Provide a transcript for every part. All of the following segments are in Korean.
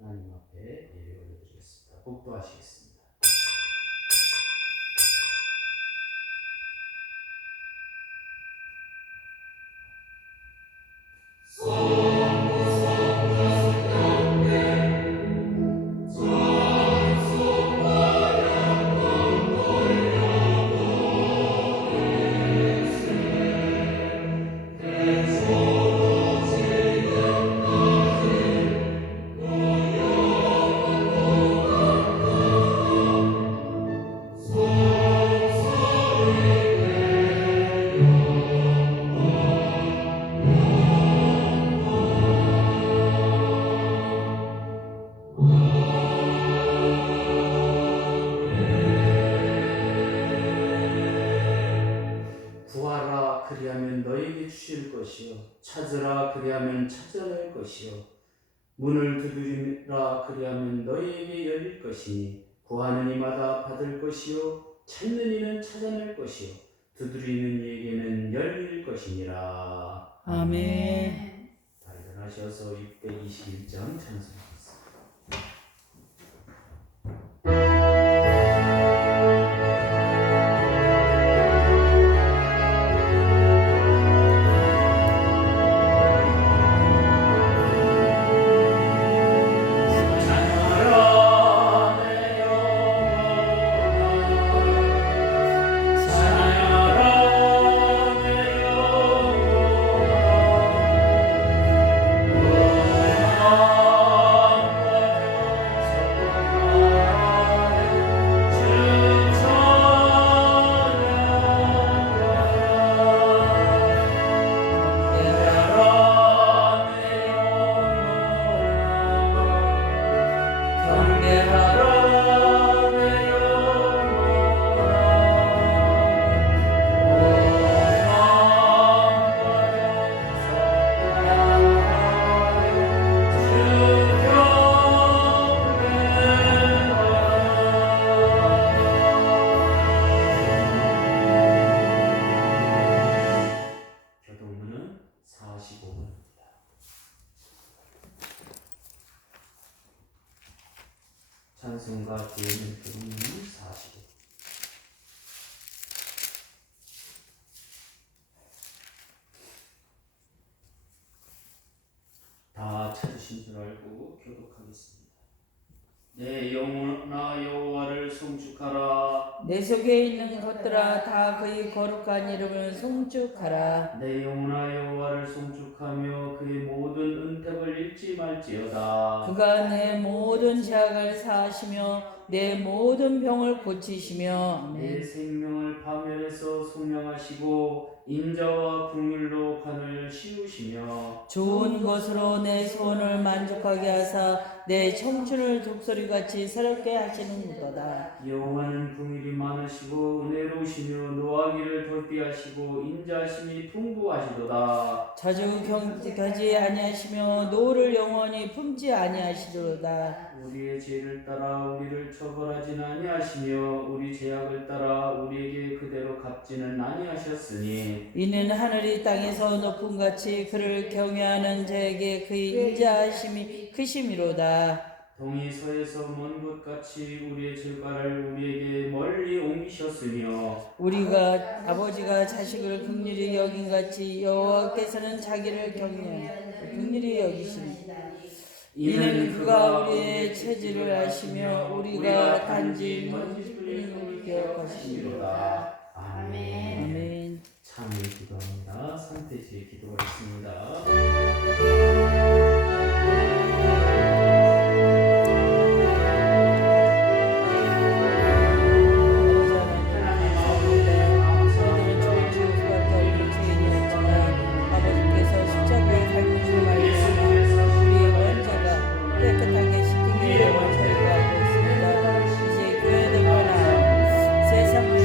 하나님 앞에 예배 올려드리겠습니다. 복도하시겠습니다. 구하라 그리하면 너에게 주실 것이요 찾으라 그리하면 찾아낼 것이요 문을 두드리라 그리하면 너희에게 열릴 것이니 구하는 이마다 받을 것이요 찾는 이는 찾아낼 것이요 두드리는 이에게는 열릴 것이니라. 아멘. 다 일어나셔서 621장 찬송하겠습니다. 찬송가 뒤에는 교문은 45. 다 찾으신 줄 알고 교독하겠습니다. 내 영혼아 여호와를 송축하라. 내 속에 있는 것들아 다 그의 거룩한 이름을 송축하라. 내 영혼아 여호와를 송축하며 그의 모든 은택을 잊지 말지어다. 그가 내 모든 죄악을 사하시며 내 모든 병을 고치시며 내 생명을 파멸해서 속량하시고 인자와 긍휼로 간을 씌우시며 좋은 것으로 내 소원을 만족하게 하사 내 청춘을 독소리같이 새롭게 하시는도다. 여호와는 긍휼이 많으시고 은혜로우시며 노하기를 덜띠하시고 인자하심이 풍부하시도다. 자주 경직하지 아니하시며 노를 영원히 품지 아니하시도다. 우리의 죄를 따라 우리를 처벌하지는 아니하시며 우리 죄악을 따라 우리에게 그대로 갚지는 아니하셨으니 이는 하늘이 땅에서 높음 같이 그를 경외하는 자에게 그의 인자하심이 크심이로다. 동이 서에서 먼 것 같이 우리의 죄가를 우리에게 멀리 옮기셨으며 우리가 아버지가 자식을 긍휼히 여긴 같이 여호와께서는 자기를 긍휼히 여기시니 이는 그가 우리의 체질을 아시며 우리가 단지 먼지뿐임을 기억하시니로다. 아멘. 아멘. 참을 기도합니다. 상태지의 기도가 있습니다. 세상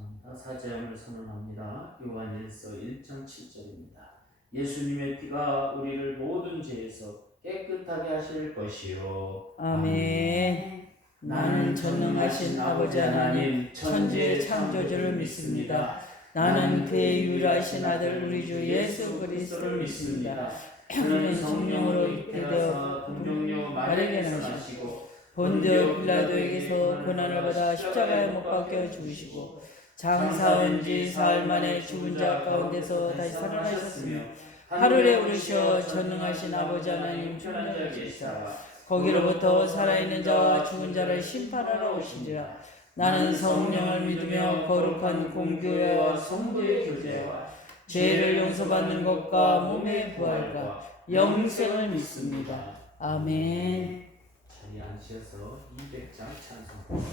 감사합니다. 사제함을 선언합니다. 요한일서 1장 7절입니다. 예수님의 피가 우리를 모든 죄에서 깨끗하게 하실 것이요. 아멘. 나는 전능하신 아버지 하나님 천지의 창조주를 믿습니다. 나는 그의 유일하신 아들 우리 주 예수 그리스도를 믿습니다. 그는 성령으로 잉태되어 동정녀 마리아에게서 나시고 본디오 빌라도에게서 고난을 받아 십자가에 못 박혀 죽으시고 장사한 지 사흘 만에 죽은 자 가운데서 다시 살아나셨으며 하늘에 오르셔 전능하신 아버지 하나님 편한 자에 계시다가 거기로부터 살아있는 자와 죽은 자를 심판하러 오시리라. 나는 성령을 믿으며 거룩한 공교회와 성도의 교제와 죄를 용서받는 것과 몸의 부활과 영생을 믿습니다. 아멘. 자리에 앉으셔서 200장 찬송.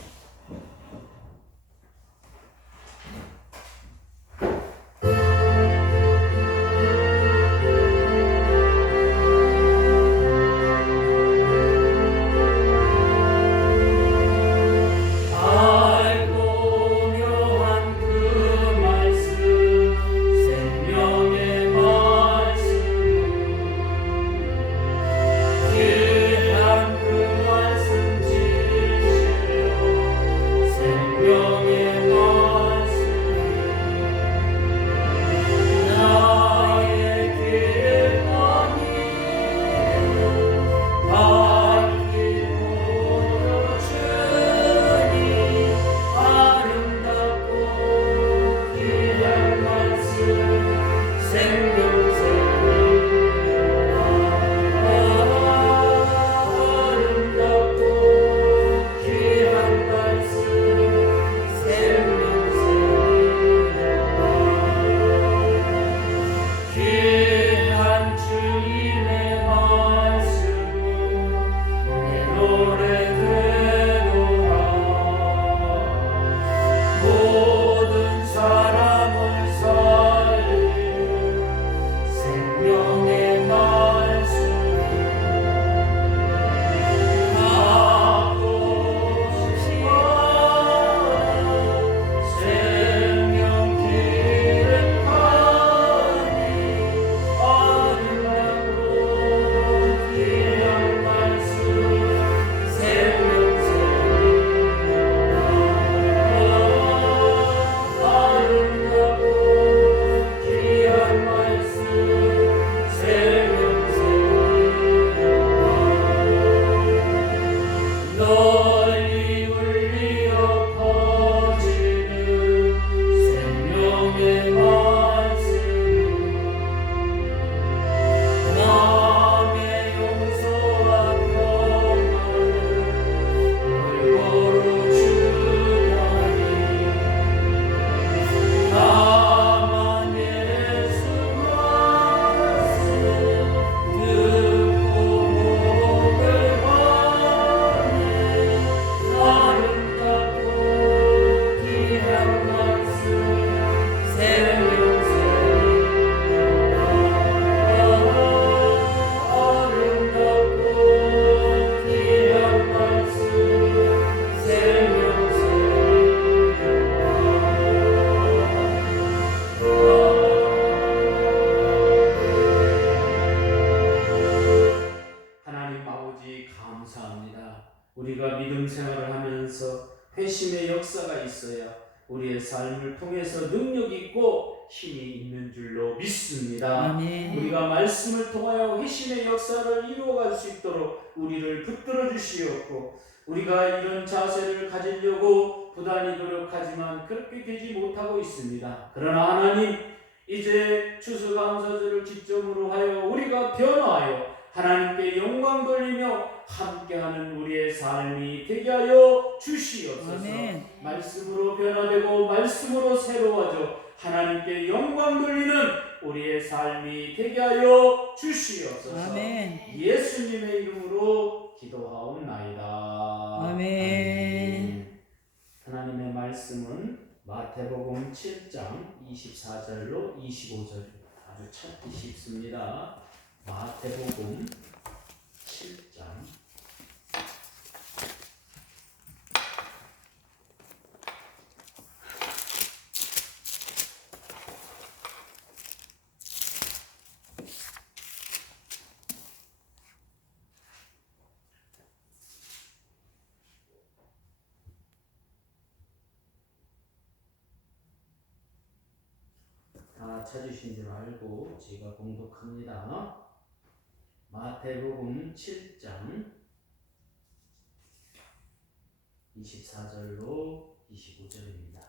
우리가 믿음 생활을 하면서 회심의 역사가 있어야 우리의 삶을 통해서 능력 있고 힘이 있는 줄로 믿습니다. 아멘. 우리가 말씀을 통하여 회심의 역사를 이루어갈 수 있도록 우리를 붙들어 주시옵고, 우리가 이런 자세를 가지려고 부단히 노력하지만 그렇게 되지 못하고 있습니다. 그러나 하나님, 이제 추수감사절을 기점으로 하여 우리가 변화하여 하나님께 영광 돌리며 함께하는 우리의 삶이 되게 하여 주시옵소서. 아멘. 말씀으로 변화되고 말씀으로 새로워져 하나님께 영광 돌리는 우리의 삶이 되게 하여 주시옵소서. 아멘. 예수님의 이름으로 기도하옵나이다. 아멘. 하나님의 말씀은 마태복음 7장 24절로 25절, 아주 찾기 쉽습니다. 마태복음 7장 24 다 찾으신 줄 알고 제가 봉독합니다. 마태복음 7장 24절로 25절입니다.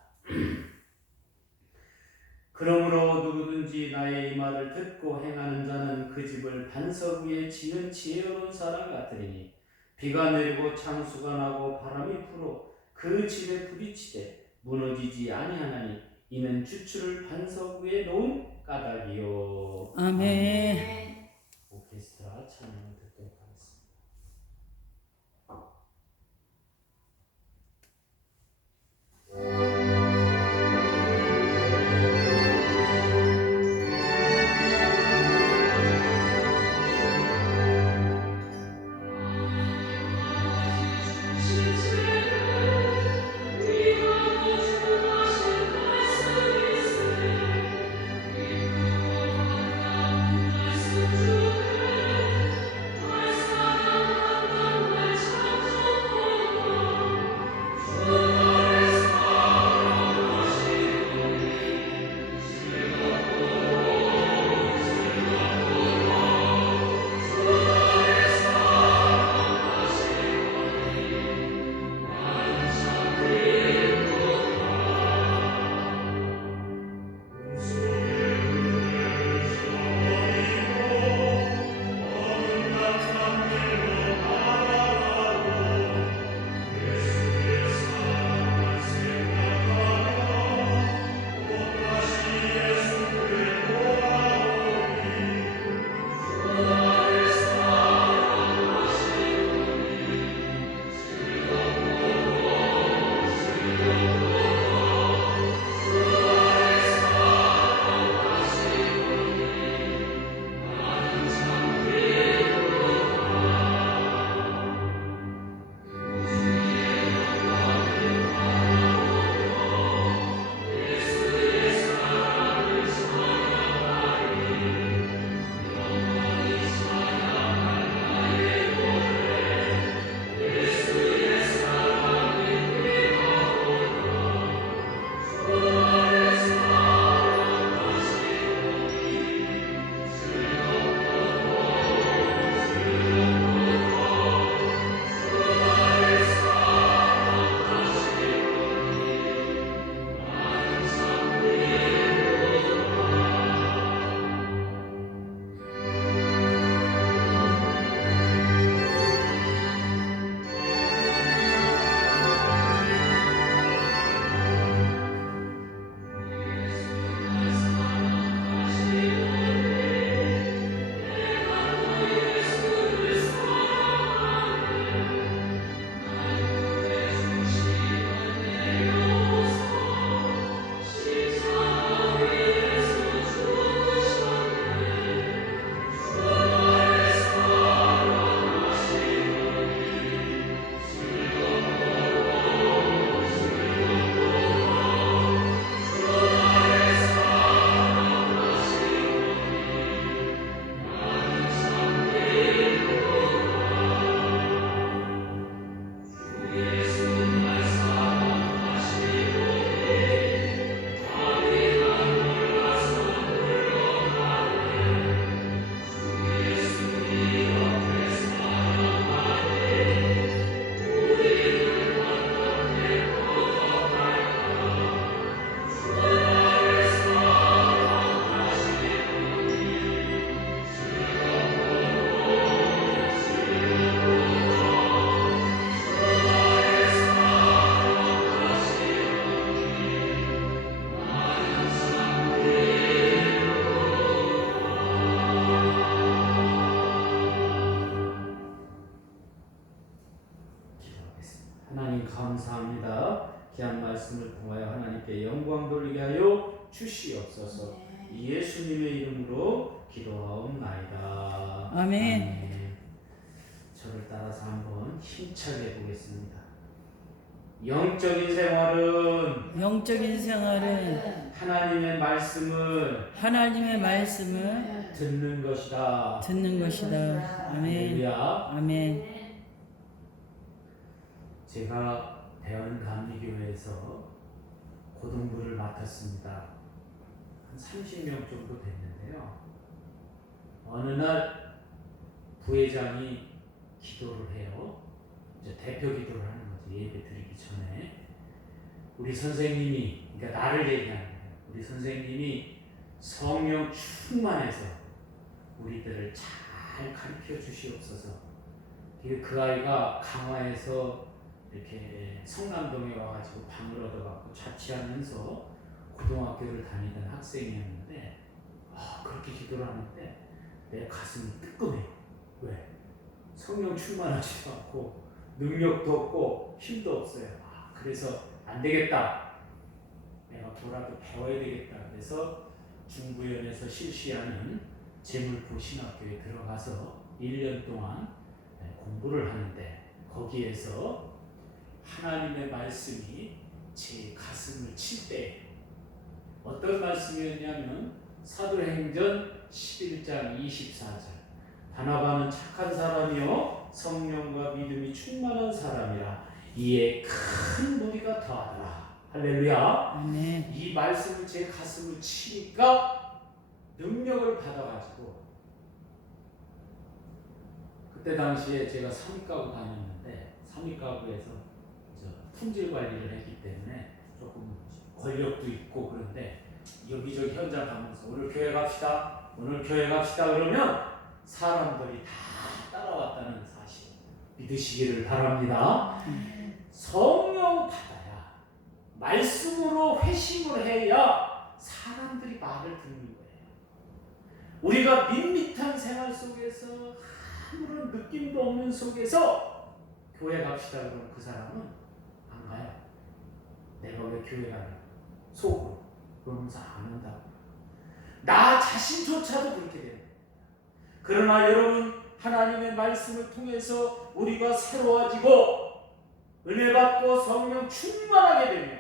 그러므로 누구든지 나의 이 말을 듣고 행하는 자는 그 집을 반석 위에 지은 지혜로운 사람 같으리니 비가 내리고 창수가 나고 바람이 불어 그 집에 부딪히되 무너지지 아니하나니 이는 주추를 반석 위에 놓은 까닭이요. 아멘. 오케스트라 찬양을 듣도록 하겠습니다. 하나님 감사합니다. 귀한 말씀을 통하여 하나님께 영광 돌리게 하여 주시옵소서. 예수님의 이름으로 기도하옵나이다. 아멘. 저를 따라서 한번 힘차게 해보겠습니다. 영적인 생활은 하나님의 말씀을 듣는 것이다. 아멘. 할렐루야. 아멘. 제가 대원 감리교회에서 고등부를 맡았습니다. 한 30명 정도 됐는데요. 어느 날 부회장이 기도를 해요. 이제 대표 기도를 하는 거죠. 예배 드리기 전에. 우리 선생님이, 그러니까 나를 얘기하는 거예요. 우리 선생님이 성령 충만해서 우리들을 잘 가르쳐 주시옵소서. 그 아이가 강화에서 이렇게 성남동에 와가지고 방을 얻어갖고 자취하면서 고등학교를 다니던 학생이었는데, 그렇게 기도를 하는데 내 가슴이 뜨끔해요. 왜? 성령 충만하지도 않고 능력도 없고 힘도 없어요. 그래서 안 되겠다. 내가 뭐라도 배워야 되겠다. 그래서 중부연에서 실시하는 재물포 신학교에 들어가서 1년 동안 공부를 하는데, 거기에서 하나님의 말씀이 제 가슴을 칠 때, 어떤 말씀이었냐면 사도행전 11장 24절, 바나바는 착한 사람이요 성령과 믿음이 충만한 사람이라 이에 큰 무리가 더하더라. 할렐루야. 아멘. 이 말씀을 제 가슴을 치니까 능력을 받아가지고, 그때 당시에 제가 삼익가구 다녔는데 삼익가구에서 품질 관리를 했기 때문에 조금 권력도 있고, 그런데 여기저기 현장 가면서 오늘 교회 갑시다, 오늘 교회 갑시다 그러면 사람들이 다 따라왔다는 사실 믿으시기를 바랍니다. 성령 받아야, 말씀으로 회심을 해야 사람들이 말을 듣는 거예요. 우리가 밋밋한 생활 속에서 아무런 느낌도 없는 속에서 교회 갑시다 그러면 그 사람은 안 가요. 내가 왜 교회 가냐 속으로 그러면서 안 온다고. 나 자신조차도 그렇게 돼요. 그러나 여러분, 하나님의 말씀을 통해서 우리가 새로워지고 은혜 받고 성령 충만하게 되면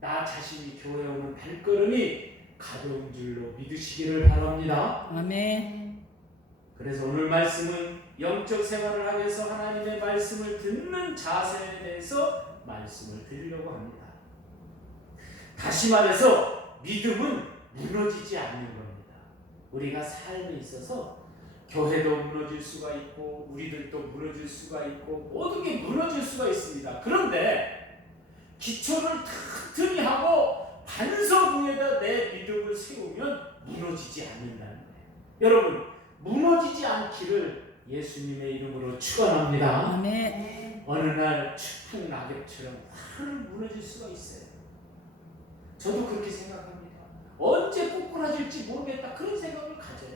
나 자신이 교회에 오는 발걸음이 가벼운 줄로 믿으시기를 바랍니다. 아멘. 그래서 오늘 말씀은 영적 생활을 하기 위해서 하나님의 말씀을 듣는 자세에 대해서 말씀을 드리려고 합니다. 다시 말해서 믿음은 무너지지 않는 겁니다. 우리가 삶에 있어서 교회도 무너질 수가 있고 우리들도 무너질 수가 있고 모든 게 무너질 수가 있습니다. 그런데 기초를 튼튼히 하고 반석 위에다 내 믿음을 세우면 무너지지 않는다는 거예요. 여러분, 무너지지 않기를 예수님의 이름으로 축원합니다. 아멘. 어느 날 추풍 낙엽처럼 하늘 무너질 수가 있어요. 저도 그렇게 생각합니다. 언제 꼬꾸라질지 모르겠다, 그런 생각을 가져요.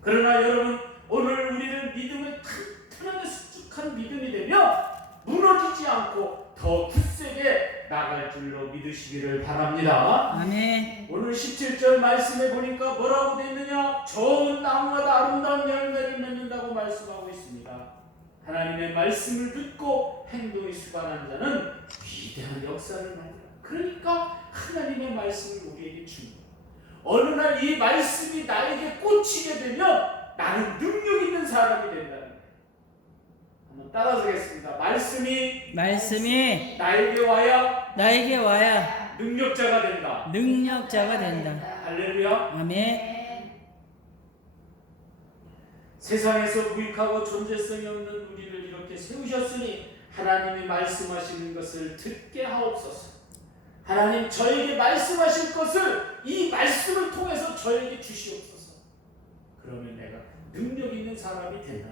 그러나 여러분, 오늘 우리는 믿음을 튼튼하게 수축한 믿음이 되면 무너지지 않고 더 굳세게 나갈 줄로 믿으시기를 바랍니다. 아멘. 오늘 17절 말씀에 보니까 뭐라고 되어 있느냐? 좋은 나무마다 아름다운 열매를 맺는다고 말씀하고 있습니다. 하나님의 말씀을 듣고 행동이 수반한 자는 위대한 역사를 만들어요. 그러니까 하나님의 말씀을 우리에게 줍니다. 어느 날 이 말씀이 나에게 꽂히게 되면 나는 능력 있는 사람이 된다는 거예요. 한번 따라서 하겠습니다. 말씀이 나에게 와야 능력자가 된다. 능력자가 된다. 할렐루야. 아멘. 세상에서 무익하고 존재성이 없는 우리를 이렇게 세우셨으니 하나님이 말씀하시는 것을 듣게 하옵소서. 하나님, 저에게 말씀하실 것을 이 말씀을 통해서 저에게 주시옵소서. 그러면 내가 능력 있는 사람이 된다.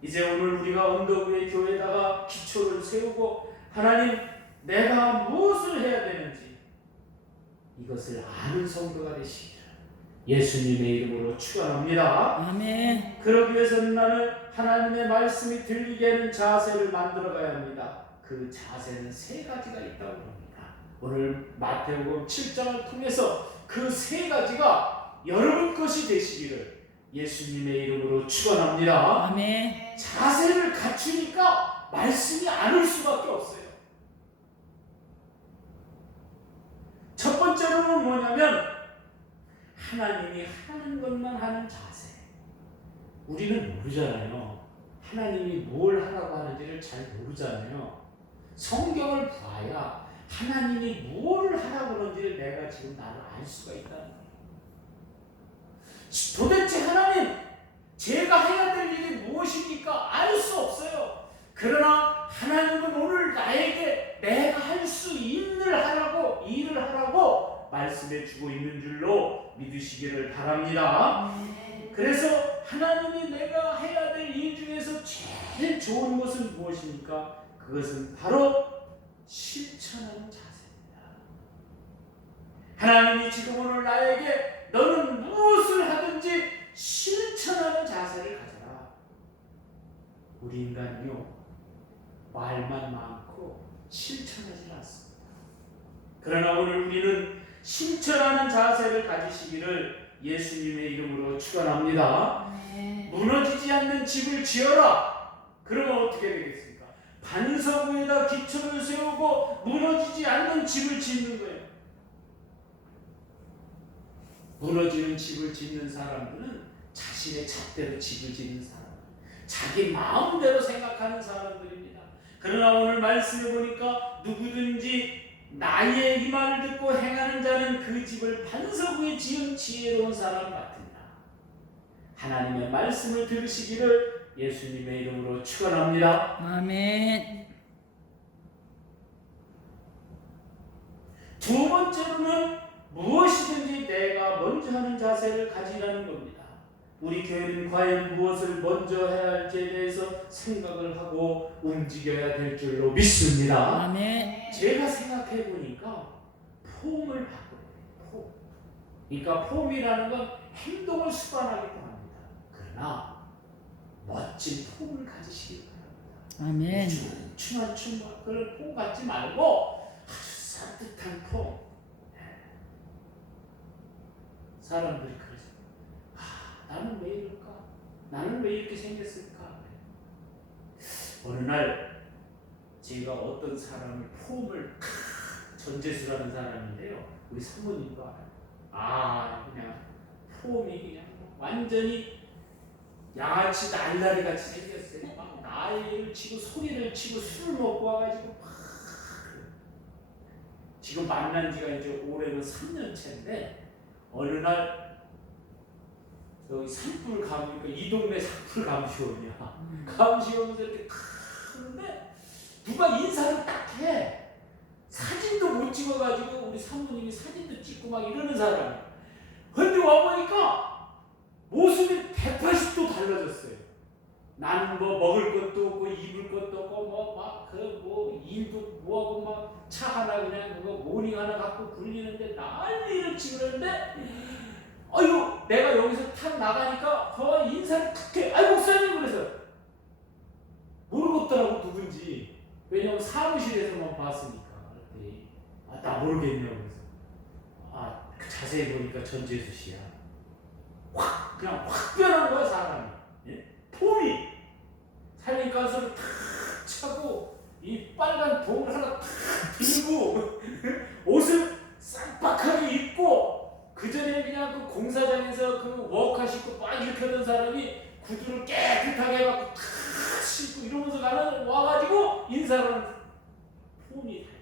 이제 오늘 우리가 언덕 위의 교회에다가 기초를 세우고 하나님, 내가 무엇을 해야 되는지 이것을 아는 성도가 되시기를 예수님의 이름으로 축원합니다. 아멘. 그러기 위해서는 나는 하나님의 말씀이 들리게 하는 자세를 만들어가야 합니다. 그 자세는 세 가지가 있다고 합니다. 오늘 마태복음 7장을 통해서 그 세 가지가 여러분 것이 되시기를 예수님의 이름으로 축원합니다. 아멘. 자세를 갖추니까 말씀이 안 올 수밖에 없어요. 첫 번째로는 뭐냐면 하나님이 하는 것만 하는 자세. 우리는 모르잖아요. 하나님이 뭘 하라고 하는지를 잘 모르잖아요. 성경을 봐야 하나님이 무엇을 하라고 그런지를 내가 지금 나를 알 수가 있다는 거예요. 도대체 하나님, 제가 해야 될 일이 무엇입니까? 알 수 없어요. 그러나 하나님은 오늘 나에게 내가 할 수 있는 일을 하라고 말씀해 주고 있는 줄로 믿으시기를 바랍니다. 그래서 하나님이 내가 해야 될 일 중에서 제일 좋은 것은 무엇입니까? 그것은 바로 실천하는 자세입니다. 하나님이 지금 오늘 나에게 너는 무엇을 하든지 실천하는 자세를 가져라. 우리 인간이요, 말만 많고 실천하지 않습니다. 그러나 오늘 우리는 실천하는 자세를 가지시기를 예수님의 이름으로 축원합니다. 무너지지 않는 집을 지어라. 그러면 어떻게 되겠습니까? 반석 위에다 기초를 세우고 무너지지 않는 집을 짓는 거예요. 무너지는 집을 짓는 사람들은 자신의 잣대로 집을 짓는 사람, 자기 마음대로 생각하는 사람들입니다. 그러나 오늘 말씀해 보니까 누구든지 나의 이 말을 듣고 행하는 자는 그 집을 반석 위에 지은 지혜로운 사람 같으니라. 하나님의 말씀을 들으시기를 예수님의 이름으로 축원합니다. 아멘. 두 번째로는 무엇이든지 내가 먼저 하는 자세를 가지라는 겁니다. 우리 교회는 과연 무엇을 먼저 해야 할지에 대해서 생각을 하고 움직여야 될 줄로 믿습니다. 아멘. 제가 생각해 보니까 폼을 바꿔야 돼요. 폼. 그러니까 폼이라는 건 행동을 습관하기도 합니다. 그러나 멋진 폼을 가지시길 바랍니다. 아멘. 춤한 그런 폼 갖지 말고 아주 산뜻한 폼. 사람들이 그러죠. 나는 왜 이럴까? 나는 왜 이렇게 생겼을까? 어느 날 제가 어떤 사람을 폼을 전재수라는 사람인데요. 우리 사모님도 알아요. 그냥 폼이 그냥 완전히 양아치 날라리 같이 생겼어요. 막 난리를 치고 소리를 치고 술을 먹고 와가지고 막 지금 만난 지가 이제 올해는 3년 차인데 어느 날 여기 산불 가보니까 이 동네 산불 감시원이야. 감시원에서 이렇게 크는데 누가 인사를 딱 해. 사진도 못 찍어가지고 우리 사모님이 사진도 찍고 막 이러는 사람이야. 근데 와보니까 모습이 180도 달라졌어요. 나는 뭐 먹을 것도 없고 입을 것도 없고 뭐 일도 뭐하고 막 차 하나 그냥 뭐 모닝 하나 갖고 굴리는데 난리를 치고 그러는데 아이고 내가 여기서 탁 나가니까 저 인사를 탁 해. 아이 목사님 그래서 모르겠더라고 누군지. 왜냐면 사무실에서만 봤으니까. 그랬더니 나 모르겠냐고 그래서 자세히 보니까 전재수 씨야. 그냥 확 변한 거야 사람이. 예? 폼이 살림가스를 탁 차고 이 빨간 봉을 하나 탁 들고 옷을 쌍박하게 입고 그 전에 그냥 그 공사장에서 그 워크하시고 막 이렇게 하던 사람이 구두를 깨끗하게 해갖고 탁 신고 이러면서 와가지고 인사를 하는 폼이 달라.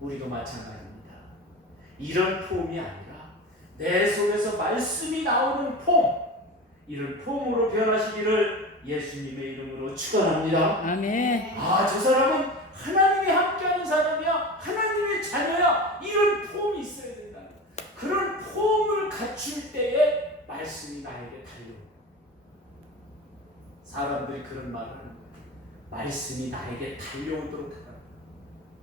우리도 마찬가지입니다. 이런 폼이 아니라 내 속에서 말씀이 나오는 폼, 이런 폼으로 변하시기를 예수님의 이름으로 축원합니다. 아멘. 저 사람은 하나님이 함께하는 사람이야, 하나님의 자녀야. 이런 폼이 있어야 된다. 그런 폼을 갖출 때에 말씀이 나에게 달려옵니다. 사람들이 그런 말을 하는 거예요. 말씀이 나에게 달려오도록 하라.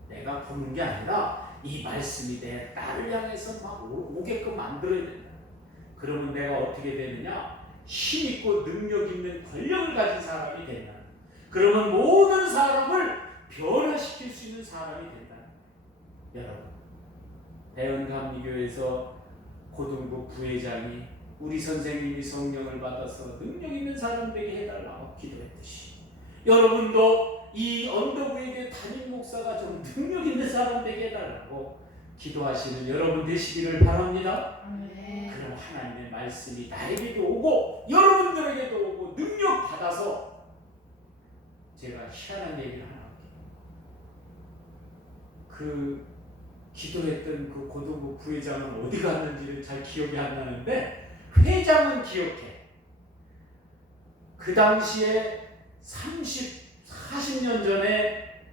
내가 보는 게 아니라 이 말씀이 나를 향해서 막 오게끔 만들어야 된다. 그러면 내가 어떻게 되느냐? 힘있고 능력 있는 권력을 가진 사람이 된다. 그러면 모든 사람을 변화시킬 수 있는 사람이 된다. 여러분, 대은감리교에서 고등부 부회장이 우리 선생님이 성령을 받아서 능력 있는 사람 되게 해달라고 기도했듯이 여러분도 이 언더부에게 담임 목사가 좀 능력 있는 사람 되게 해달라고 기도하시는 여러분 되시기를 바랍니다. 그럼 하나님의 말씀이 나에게도 오고 여러분들에게도 오고 능력 받아서 제가 희한한 얘기를 하나 할게요. 그 기도했던 그 고등부 부회장은 어디 갔는지를 잘 기억이 안 나는데 회장은 기억해. 그 당시에 40년 전에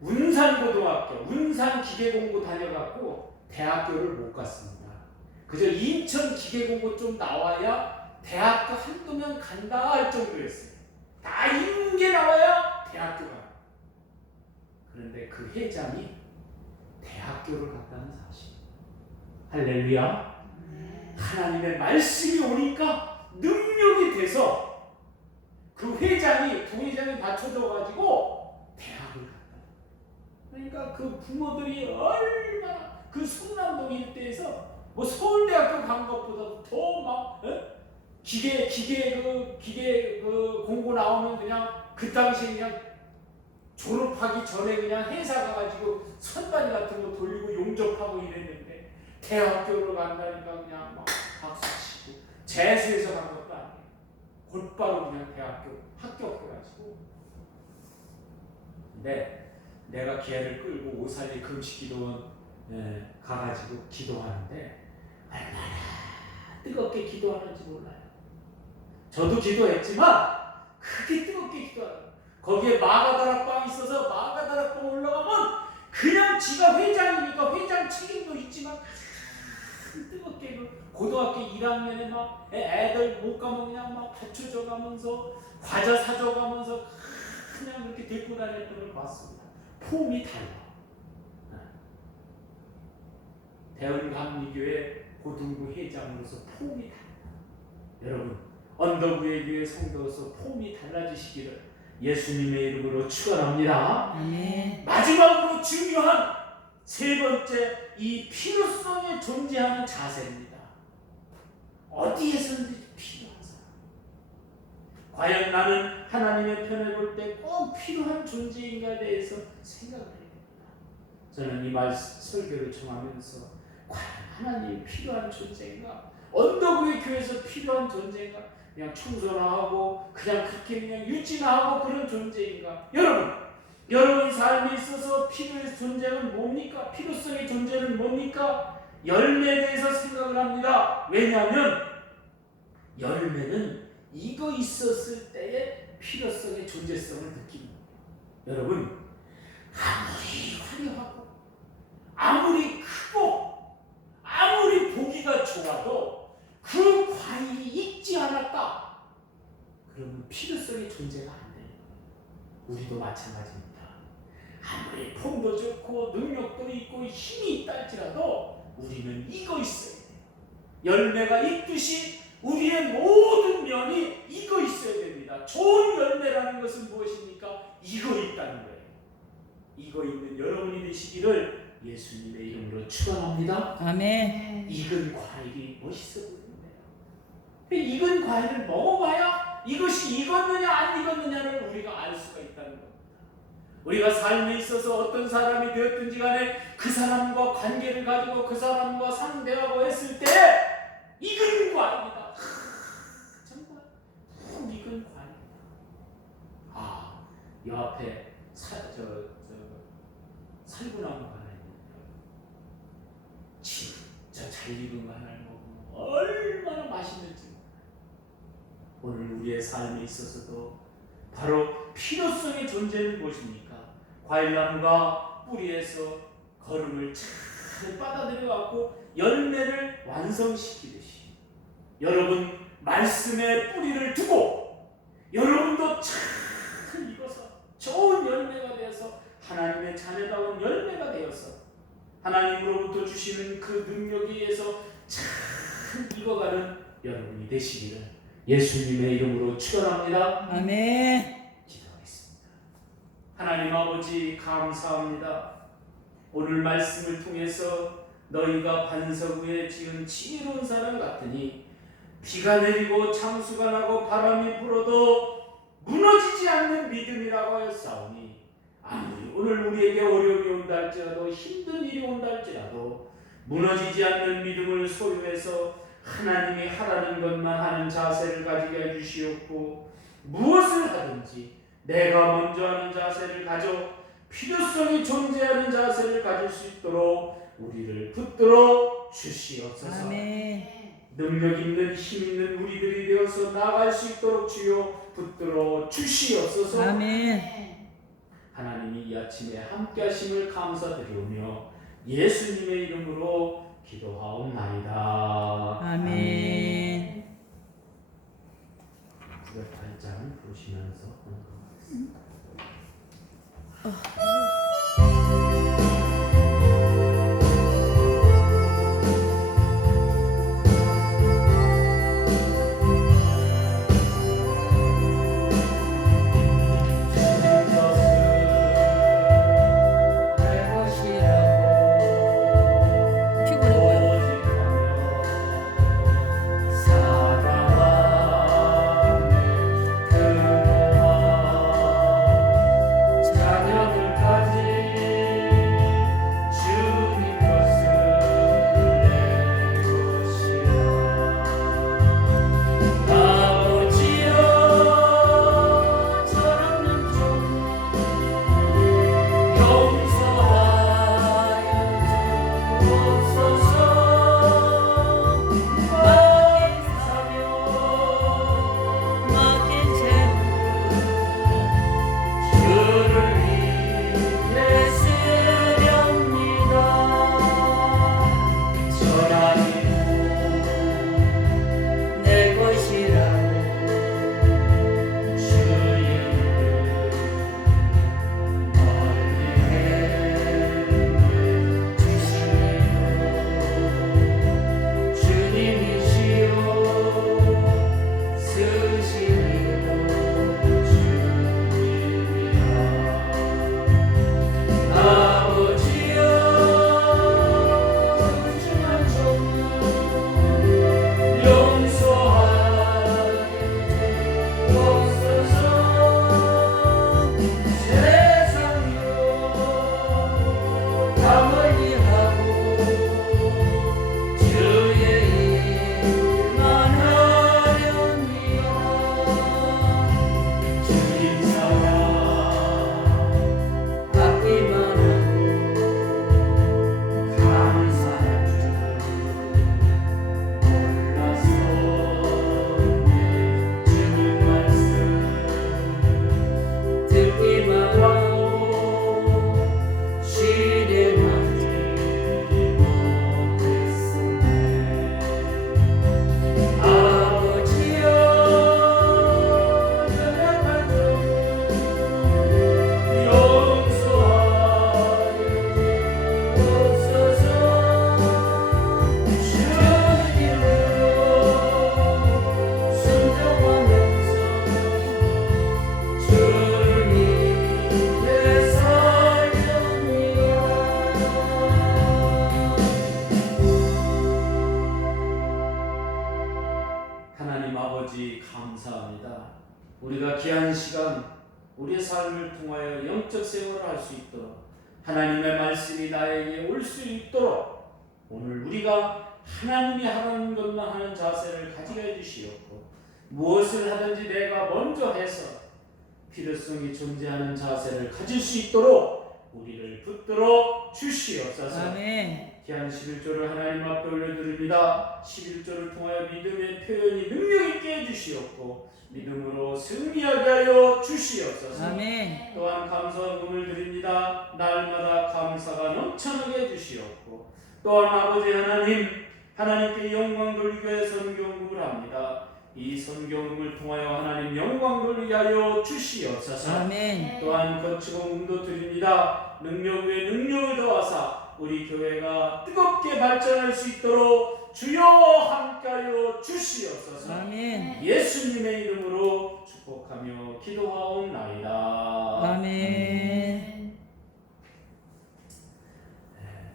운산고등학교, 운산기계공고 다녀갖고 대학교를 못 갔습니다. 그저 인천 기계공고 좀 나와야 대학교 한두 명 간다 할 정도였어요. 다 인게 나와야 대학교 가. 그런데 그 회장이 대학교를 갔다는 사실. 할렐루야. 하나님의 말씀이 오니까 능력이 돼서 그 회장이, 부회장이 받쳐줘가지고 대학을 갔다. 그러니까 그 부모들이 얼마나 그 성남동 일대에서 뭐 서울대학교 간 것보다 더 막 기계 그 공고 나오면 그냥 그 당시에 그냥 졸업하기 전에 그냥 회사 가가지고 선반 같은 거 돌리고 용접하고 이랬는데 대학교를 간다니까 그냥 막 박수 치고 재수해서 간 것도 아니에요. 곧바로 그냥 대학교 합격해가지고. 근데 내가 걔를 끌고 오살리 금식기도원 가가지고 기도하는데 얼마나 뜨겁게 기도하는지 몰라요. 저도 기도했지만 그게 뜨겁게 기도하더라고요. 거기에 마가다락방이 있어서 마가다락방 올라가면 그냥 지가 회장이니까 회장 책임도 있지만 뜨겁게 그 고등학교 1학년에 막 애들 못 가면 그냥 막 받쳐줘 가면서 과자 사줘 가면서 그냥 그렇게 데리고 다녔던 걸 봤습니다. 폼이 달라. 대원감리교회 고등부 회장으로서 폼이 달라. 여러분 언더부의 교회 성도로서 폼이 달라지시기를 예수님의 이름으로 축원합니다. 마지막으로 중요한 세 번째, 이 필요성에 존재하는 자세입니다. 어디에서든지 필요한 사람. 과연 나는 하나님의 편에 볼 때 꼭 필요한 존재인가에 대해서 생각을 해야 됩니다. 저는 이 설교를 청하면서 과연 하나님이 필요한 존재인가? 언더부의 교회에서 필요한 존재인가? 그냥 청소나 하고 그냥 그렇게 그냥 유지나 하고 그런 존재인가? 여러분 삶에 있어서 필요의 존재는 뭡니까? 필요성의 존재는 뭡니까? 열매에 대해서 생각을 합니다. 왜냐하면 열매는 이거 있었을 때의 필요성의 존재성을 느낍니다. 여러분 아무리 화려하고 아무리 크고 아무리 보기가 좋아도 그 과일이 익지 않았다. 그러면 필요성의 존재가 안 돼요. 우리도 마찬가지입니다. 아무리 폼도 좋고 능력도 있고 힘이 있다 할지라도 우리는 이거 있어야 돼요. 열매가 있듯이 우리의 모든 면이 이거 있어야 됩니다. 좋은 열매라는 것은 무엇입니까? 이거 있다는 거예요. 이거 있는 여러분이 되시기를 예수님의 이름으로 축원합니다. 아멘. 익은 과일이 멋있어 보이는데요. 익은 과일을 먹어봐야 이것이 익었느냐 안 익었느냐를 우리가 알 수가 있다는 겁니다. 우리가 삶에 있어서 어떤 사람이 되었든지 간에 그 사람과 관계를 가지고 그 사람과 상대하고 했을 때 익은 과일이다. 정말 푹 익은 과일이다. 이 앞에 살구나무 하나 있는데요. 진짜 잘 익은 거 하나를 먹으면 얼마나 맛있는지. 오늘 우리의 삶에 있어서도 바로 필요성의 존재는 무엇입니까? 과일나무가 뿌리에서 거름을 잘 빨아들여갖고 열매를 완성시키듯이 여러분 말씀에 뿌리를 두고 여러분도 잘 익어서 좋은 열매가 되어서 하나님의 자녀다운 열매가 되어서 하나님으로부터 주시는 그 능력에 의해서 잘 익어가는 여러분이 되시기를 예수님의 이름으로 축원합니다. 아멘. 기도하겠습니다. 하나님 아버지 감사합니다. 오늘 말씀을 통해서 너희가 반석 위에 지은 지혜로운 사람 같으니 비가 내리고 창수가 나고 바람이 불어도 무너지지 않는 믿음이라고 하였사오니 아무리 오늘 우리에게 어려움이 온다 할지라도 힘든 일이 온다 할지라도 무너지지 않는 믿음을 소유해서 하나님이 하라는 것만 하는 자세를 가지게 해주시옵고 무엇을 하든지 내가 먼저 하는 자세를 가져 필요성이 존재하는 자세를 가질 수 있도록 우리를 붙들어 주시옵소서. 아멘. 능력 있는 힘 있는 우리들이 되어서 나아갈 수 있도록 주여 붙들어 주시옵소서. 아멘. 하나님이 이 아침에 함께 하심을 감사드리오며 예수님의 이름으로 기도하옵나이다. 아멘. 908장 보시면서 공부하겠습니다. 우리가 귀한 시간 우리의 삶을 통하여 영적 생활을 할 수 있도록 하나님의 말씀이 나에게 올 수 있도록 오늘 우리가 하나님이 하라는 것만 하는 자세를 가지게 해주시옵고 무엇을 하든지 내가 먼저 해서 필요성이 존재하는 자세를 가질 수 있도록 우리를 붙들어 주시옵소서. 아멘. 귀한 11조를 하나님 앞에 올려드립니다. 11조를 통하여 믿음의 표현이 능력 있게 해주시옵고 믿음으로 승리하게 하여 주시옵소서. 아멘. 또한 감사함을 드립니다. 날마다 감사가 넘쳐나게 해주시옵고 또한 아버지 하나님 하나님께 영광 돌리기 위해 선경금을 합니다. 이 선경금을 통하여 하나님 영광 돌리게 하여 주시옵소서. 아멘. 또한 건축원금도 드립니다. 능력 위에 능력을 더하사 우리 교회가 뜨겁게 발전할 수 있도록 주여 함께하여 주시옵소서. 아멘. 예수님의 이름으로 축복하며 기도하옵나이다. 아멘.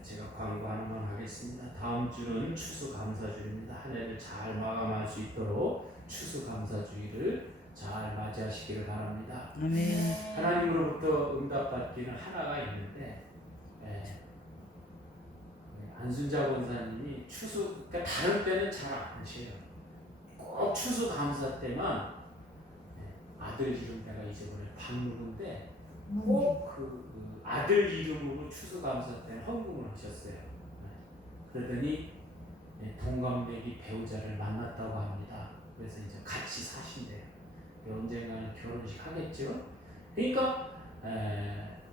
제가 광고하는 건 하겠습니다. 다음 주는 추수감사주일입니다. 한 해를 잘 마감할 수 있도록 추수감사주일을 잘 맞이하시기를 바랍니다. 아멘. 하나님으로부터 응답받기는 하나가 있는데 안순자 권사님이 추수 그러니까 다른 때는 잘 안 하셔요. 꼭 추수감사 때만 아들 이름 내가 잊어버려요. 박누군데 꼭 그 아들 이름으로 추수감사 때는 헌금을 하셨어요. 그러더니 동갑내기 배우자를 만났다고 합니다. 그래서 이제 같이 사신대요. 언젠가는 결혼식 하겠죠. 그러니까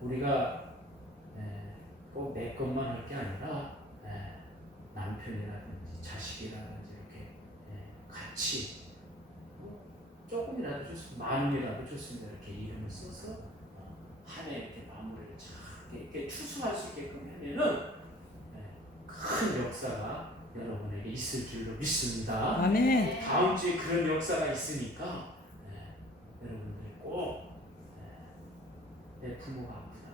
우리가 꼭 내 것만 할 게 아니라 남편이라든지 자식이라든지 이렇게 같이 조금이라도 좋습니다. 만 원이라도 좋습니다. 이렇게 이름을 써서 한 해 이렇게 마무리를 잘 이렇게 추수할 수 있게끔 하면은 큰 역사가 여러분에게 있을 줄로 믿습니다. 아멘. 다음 주에 그런 역사가 있으니까 여러분들이 꼭 내 부모가 아프다.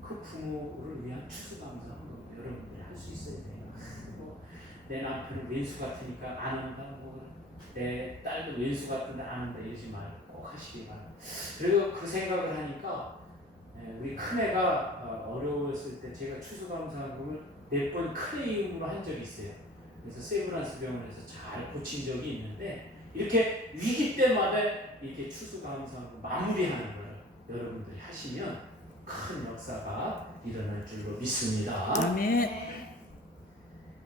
그 부모를 위한 추수감사도 여러분들이 할 수 있어야 돼요. 그리고 내 남편은 왼수 같으니까 안 한다. 내 딸도 왼수 같은데 안 한다. 이러지 말고 꼭 하시기 바랍니다. 그리고 그 생각을 하니까 우리 큰애가 어려웠을 때 제가 추수감사금을 몇 번 큰 이름으로 한 적이 있어요. 그래서 세브란스 병원에서 잘 고친 적이 있는데 이렇게 위기 때마다 이렇게 추수감사하고 마무리하는 걸 여러분들이 하시면 큰 역사가 일어날 줄로 믿습니다. 아멘.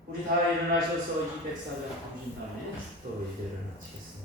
우리 다 일어나셔서 204장 보신 다음에 축도로 예배를 마치겠습니다.